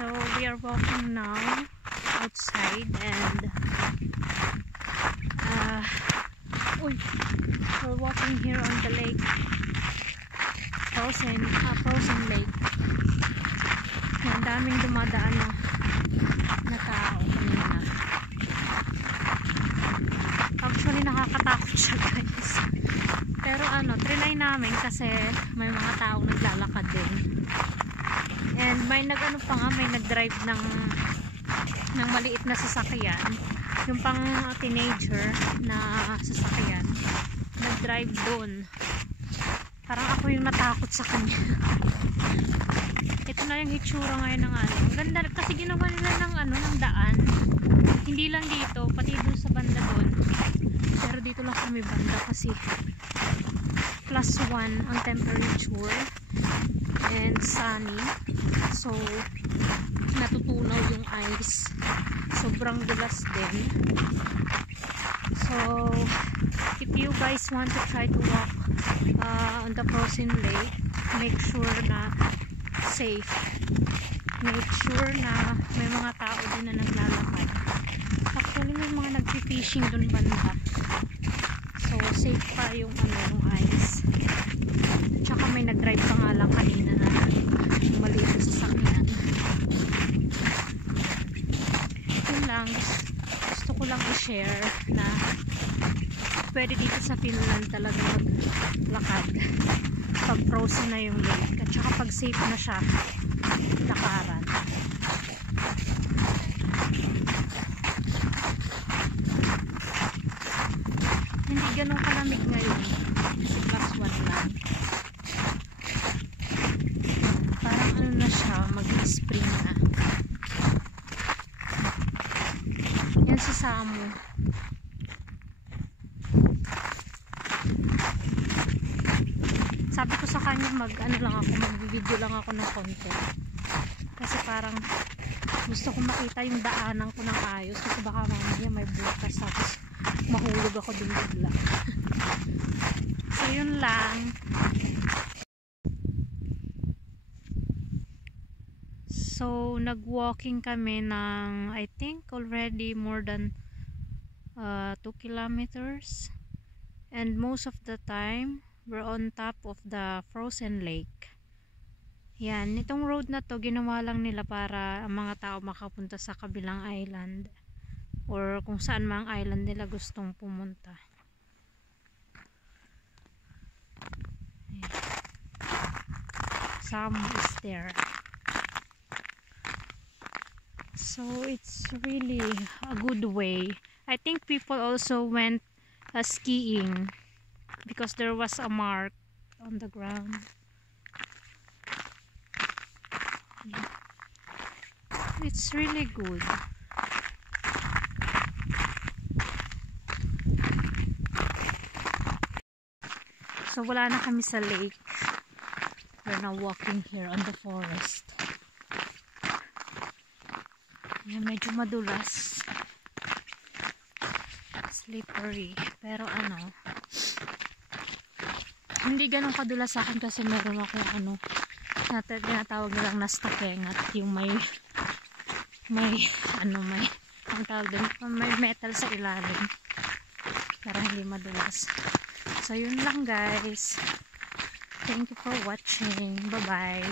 So we are walking now outside and we're walking here on the lake, frozen lake. Ang daming dumadaan na tao kanina. Actually nakakatakot siya guys, pero trinay namin kasi may mga taong naglalakad din. And may may nag-drive ng maliit na sasakyan, yung pang teenager na sasakyan, nag-drive doon. Parang ako yung natakot sa kanya. Ito na yung hitsura ngayon ng Ang ganda kasi ginawa nila ng daan. Hindi lang dito, pati doon sa banda doon. Pero dito lang kami banda kasi +1 ang temperature and sunny. So natutunaw yung ice. Sobrang dulas din. So if you guys want to try to walk on the frozen lake, make sure na safe. Make sure na may mga tao din na naglalakad. Actually may mga nag-fishing dun banda. So safe pa yung yung ice. Tsaka may nag-drive pa nga lang kanina na maliit na sasakyan. Yun lang, gusto ko lang i-share na pwede dito sa Finland talaga maglakad pag frozen na yung lake, at saka pag safe na siya lakaran. Hindi ganun kalamig ngayon kasi +1 lang. Parang na siya, mag-spring na. Yan si Samu. Sabi ko sa kanya mag-video lang ako ng konti. Kasi parang gusto ko makita yung daanan ko ng ayos kasi baka mamaya may butas tapos mahulog ako dun bigla. So yun lang. So nag-walking kami ng I think already more than 2 kilometers, and most of the time we're on top of the frozen lake. Yan, itong road na to ginawa lang nila para ang mga tao makapunta sa kabilang island or kung saan mang island nila gustong pumunta. Some is there. So it's really a good way. I think people also went skiing because there was a mark on the ground. Yeah. It's really good. So wala na kami sa lake. We're now walking here on the forest. Yeah, medyo madulas. Slippery. Pero hindi ganun kadulas sa akin kasi meron akong tinatawag nilang nastakengat, yung may ang tawag din, may metal sa ilalim para hindi madulas. So yun lang guys, thank you for watching, bye bye.